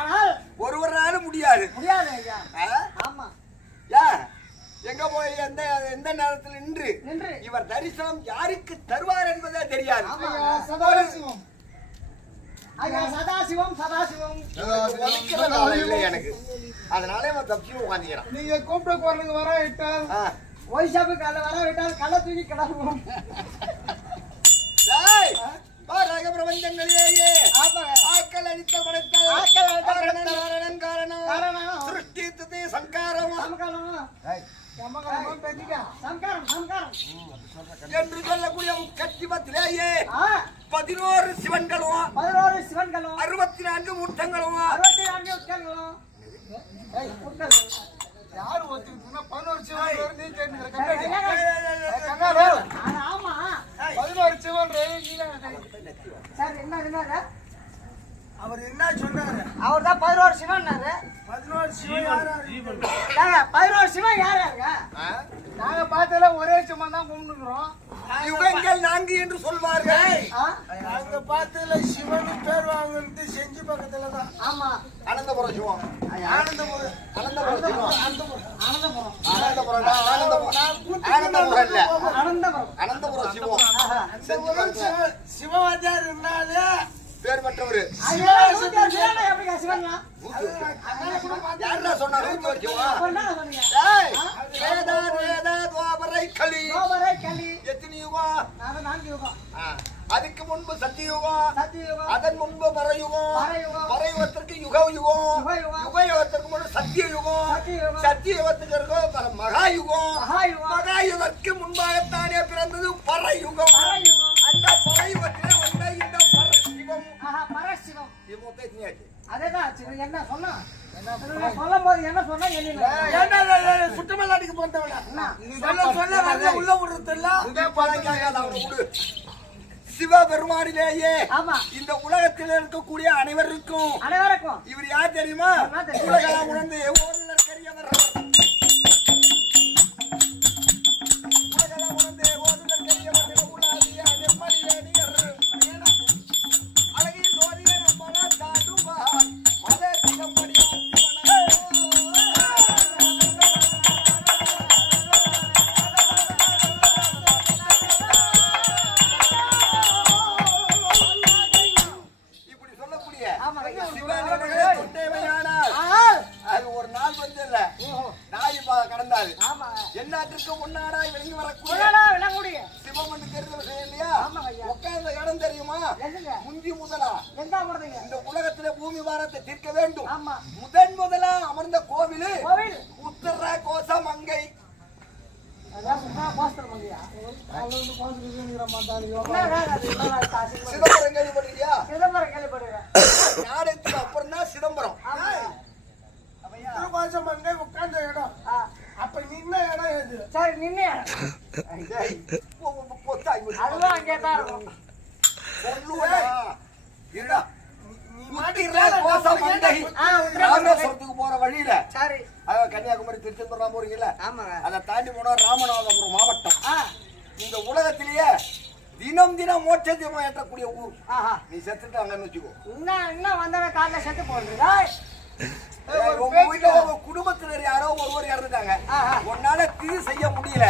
ஆனால் ஒருவராலும் முடியாது. முடியாது ஐயா? ஆமா. ஏன்? எங்க போய் எந்த எந்த நேரத்தில் நின்று நின்று. இவர் தரிசனம் யாருக்கு தருவார் என்பதே தெரியாது. சதாசிவம். ஐயா சதாசிவம் இல்லை எனக்கு. அதனால இவன் தப்பிச்சு உட்காந்துக்கிறான் நீங்க கூப்பிட்ட குரலுக்கு வர விட்டால் ஆ. ஒய்சாப்பு கல்ல வர விட்டால் கள்ள தூக்கி கிடக்கும் ஆமாங்க. ஆக்கள் அடித்த படைத்தல் என்று சொல்லக்கூடிய ஆ. பதினோரு சிவன்களும் பதினோரு சிவன்களும் அறுபத்தி நான்கு முட்டங்களும் அறுபத்தி நான்கு உட்காரு. யாரு ஒத்துக்கிட்டு பதினோரு சிவன் நீ ஆமா பதினோரு சிவன் சார் என்ன என்னங்க அவர் என்ன சொன்னாரு? அவர் தான் பதினோரு சிவன்னாரு பதினோரு சிவன் பதினோரு சிவன் யார் யாருங்க? நாங்க பார்த்ததுல ஒரே சிவன் தான் கும்பிட்டுக்கிறோம். யுகங்கள் நான்கு என்று சொல்வார்கள்? நாங்க பார்த்ததுல சிவன் பேர் வாங்கினது செஞ்சு பக்கத்துல தான். ஆமா. அனந்தபுரம் சிவம் ஆனந்தபுரம் அனந்தபுரம் சிவம் அனந்தபுரம் அனந்தபுரம். அனந்தபுரம். அனந்தபுரம் இல்ல. அனந்தபுரம். அனந்தபுரம். சிவம். சிவவாத்தியார் இருந்தாலே பேர் பெற்றவர் யாரா சொன்னா நூத்தி வரைக்கும் வேதா களி எத்தனை யுகா அதுக்கு முன்பு சத்தியுகம் அதன் முன்பு மறையுகம் மறையுகத்திற்கு யுக யுகம் யுக யுகத்திற்கு முன்பு சத்திய யுகம் சத்திய யுகத்துக்கு இருக்க மகா யுகம் மகா யுகத்திற்கு முன்பாகத்தானே பிறந்தது பரயுகம் அந்த பரயுகத்தில் பண்ணியாச்சு சொன்னா? சொல்லும் போது என்ன சொன்னா என்ன சுற்றுமல்லாட்டுக்கு போனவன சொல்ல சொல்ல வரல உள்ள விடுறது இல்ல சிவபெருமானிலேயே இந்த உலகத்தில் இருக்கக்கூடிய அனைவருக்கும் அனைவருக்கும். இவர் யார் தெரியுமா? உலகம் உணர்ந்து கடந்தாள் எல்லாத்திற்கும் முன்னாடாய் விளங்கி வரக்கூடிய சிவமன் தெரிந்த விஷயம் இல்லையா? உட்கார்ந்த இடம் தெரியுமா? முந்தி முதலா? இந்த உலகத்துல பூமி வாரத்தை தீர்க்க வேண்டும். முதன் முதலா அமர்ந்த கோவிலு உத்தர கோச மங்கை. சிதம்பரம் கேள்விப்படுறியா சிதம்பரம் கேள்விப்படுறேன். அதுவும் அங்கே தான் இருக்கும் போற வழியில கன்னியாகுமரி திருச்செந்தூர்லாம் போறீங்கல்ல ஆமாங்க அதை தாண்டி போனா ராமநாதபுரம் மாவட்டம் இந்த உலகத்திலேயே தினம் தினம் மோட்ச தீபம் ஏற்றக்கூடிய ஊர் நீ செத்துட்டு அங்கன்னு வச்சுக்கோ. இன்னும் இன்னும் வந்தவன் காலைல செத்து போடுறீங்க குடும்பத்தினர் யாரோ ஒருவர் இறந்துட்டாங்க. உன்னால தீ செய்ய முடியல.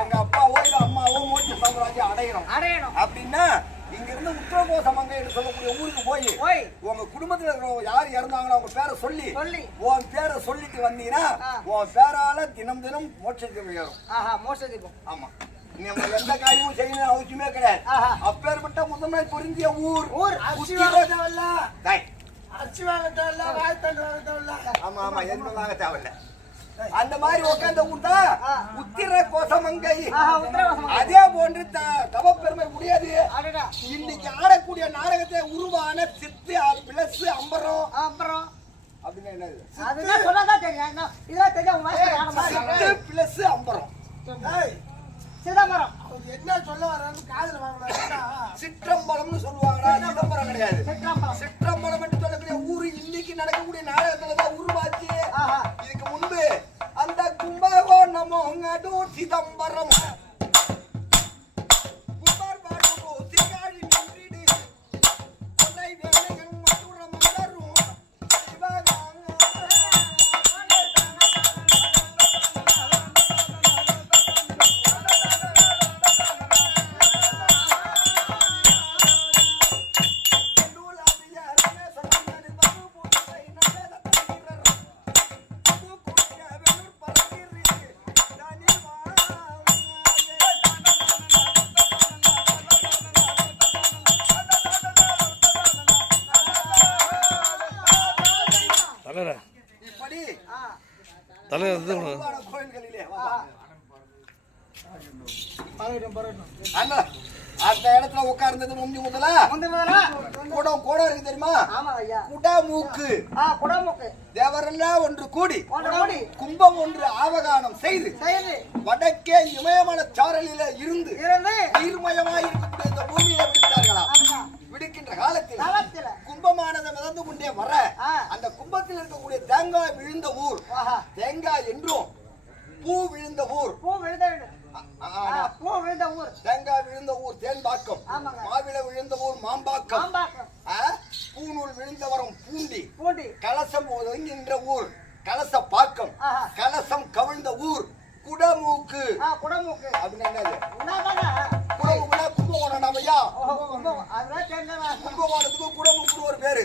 உங்க அப்பாவோ இல்ல அம்மாவோ மோட்ச சாம்ராஜ்யம் அடையணும். அடையணும். அப்படின்னா இங்க இருந்து உத்தரகோச மங்கை என்று சொல்லக்கூடிய ஊருக்கு போய் உங்க குடும்பத்துல இருக்கிறவங்க யார் இறந்தாங்களோ அவங்க பேரை சொல்லி சொல்லி. உன் பேரை சொல்லிட்டு வந்தீங்கன்னா. உன் பேரால தினம் தினம் மோட்சத்துக்கு ஏறும். ஆஹா மோசதிக்கும் ஆமா. எந்த காரியமும் செய்யணும் அவசியமே கிடையாது. அப்பேற்பட்ட முதன்மை புரிஞ்சிய ஊர். ஊர். அச்சு வாங்க தேவையில்ல வாய் தண்டு ஆமா ஆமா எதுவும் வாங்க தேவையில்ல. அந்த மாதிரி உட்காந்து விட்டா உத்திர கோசமங்கை. அதே போன்று தவப்பெருமை முடியாது இன்னைக்கு ஆடக்கூடிய நாடகத்தை உருவான சித்து பிளஸ் அம்பரம். அம்பரம். அப்படின்னு என்னது? பிளஸ் அம்பரம். சிதம்பரம். என்ன சொல்ல வர்றான்னு காதுல வாங்கினா சிற்றம்பலம்னு சொல்லுவாங்கடா சிதம்பரம் கிடையாது. சிற்றம்பலம். சிற்றம்பலம் என்று சொல்லக்கூடிய ஊரு இன்னைக்கு நடக்கக்கூடிய நாடகத்துல தலைவர். அண்ணா, அந்த இடத்துல உட்கார்ந்தது முந்தி முதல்ல? முந்தி முதல்ல? கூடம் கூடம் இருக்கு தெரியுமா? ஆமா ஐயா. குடா மூக்கு ஆ, குடமுக்கு. தேவரெல்லாம் ஒன்று கூடி கும்பம் ஒன்று ஆவகானம் செய்து செயலு வடக்கே இமயமல சாரலில இருந்து இருந்து நீர்மயமாய் இருக்கக்கூடிய இந்த பூமியில குடமூக்கு அப்படின்னு என்னது? குடமுக்குனா கும்பகோணம் நாமையா? கும்பகோணத்துக்கு குடமுக்குன்னு ஒரு பேரு.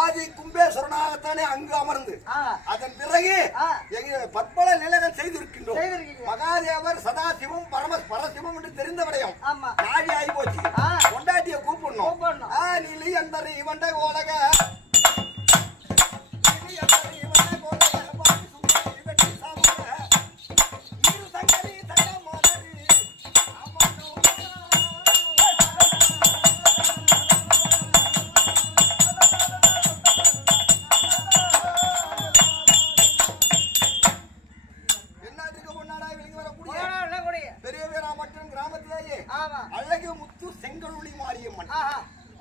ஆதி கும்பேஸ்வரனாகத்தானே அங்கு அமர்ந்து அதன் பிறகு. எங்க பற்பல நிலைகள் செய்திருக்கின்றோம். மகாதேவர் சதாசிவம் பரம பரசிவம் என்று தெரிந்த விடயம். நாடி ஆகி போச்சு. கொண்டாட்டிய கூப்பிடணும் நிலி அந்த இவண்ட கோலக அழகு முத்து செங்கருளி மாரியம்மன்.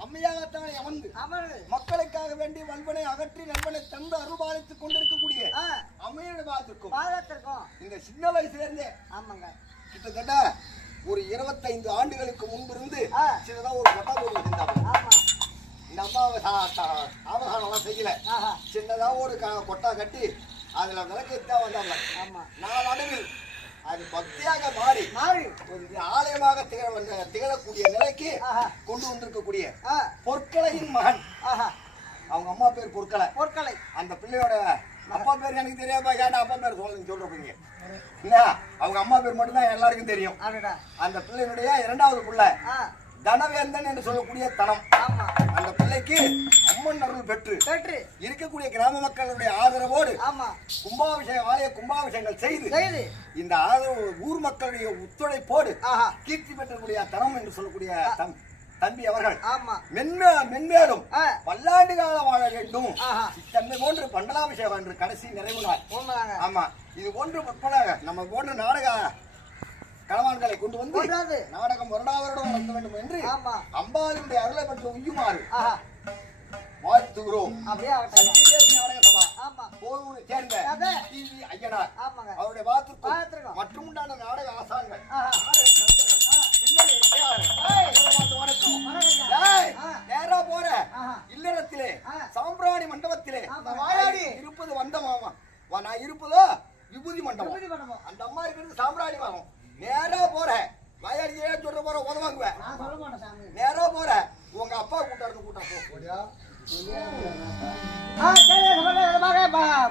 அம்மையாகத்தான் அமர்ந்து அமருது. மக்களுக்காக வேண்டி வல்வனை அகற்றி நல்வனை தந்து அருள்பாலித்துக் கொண்டிருக்கக்கூடிய அம்மையோட பார்த்திருக்கும் பாதத்திற்கும். இந்த சின்ன வயசுல இருந்தே ஆமாங்க. கிட்டத்தட்ட ஒரு இருபத்தைந்து ஆண்டுகளுக்கு முன்பிருந்து ஆ. சின்னதா ஒரு கொட்டா போட்டு வச்சிருந்தாங்க ஆமா. இந்த அம்மாவை அவகானம்லாம் செய்யல ஆஹா. சின்னதா ஒரு கொட்டா கட்டி அதுல விளக்கு தான் வந்தாங்க ஆமா. நாளடைவில் அது பக்தியாக மாறி மாறி. ஒரு ஆலயமாக திகழ வந்த- திகழக்கூடிய நிலைக்கு. கொண்டு வந்திருக்கக்கூடிய பொற்கலையின் மகன் ஆஹா. அவங்க அம்மா பேர் பொற்கலை பொற்களை. அந்த பிள்ளையோட அப்பா பேர் எனக்கு தெரியாம ஏன்டா அப்பா பேர் சொல்லுங்க சொல்றீங்க என்ன அவங்க அம்மா பேர் மட்டும்தான் எல்லாருக்கும் தெரியும். அந்த பிள்ளையினுடைய இரண்டாவது பிள்ளை தனவேந்தன் என்று சொல்லக்கூடிய தனம். அந்த பிள்ளைக்கு அம்மன் அருள் பெற்று பெற்று. இருக்கக்கூடிய கிராம மக்களுடைய ஆதரவோடு ஆமா. கும்பாபிஷேகம் ஆலய கும்பாபிஷேகங்கள் செய்து செய்து. இந்த ஆதரவு ஊர் மக்களுடைய ஒத்துழைப்போடு. கீர்த்தி பெற்றக்கூடிய தனம் என்று சொல்லக்கூடிய தம்- தம்பி அவர்கள் ஆமா. மென்மே மென்மேலும். பல்லாண்டு காலம் வாழ வேண்டும். இத்தன்மை போன்று பண்டலாபிஷேகம் என்று கடைசி நிறைவு நாள். ஆமா இது போன்று பற்பல நம்ம போன்ற நாடக கலவான்களை கொண்டு வந்து. நாடகம் வருடா வருடம் நடத்த வேண்டும் என்று. அம்பாளுடைய அருளை பெற்று உய்யுமாறு. வாழ்த்துகிறோம். போரூரை சேர்ந்த ஐயனார். அவருடைய வாழ்த்துக்கிறோம். மற்றும் உண்டான நாடக ஆசான்கள். நேரா போற. இல்லறத்திலே. சாம்பிராணி மண்டபத்திலே இருப்பது வந்த மாமா நான் இருப்பதோ விபூதி மண்டபம் மண்டபம். அந்த அம்மா இருக்கிறது சாம்பிராணி மகம் நேரா போற வாயாடி ஏன் சொல்ற போற உதவாங்குவேன். நேரா போற உங்க அப்பா கூட்டம் விதமாக பா-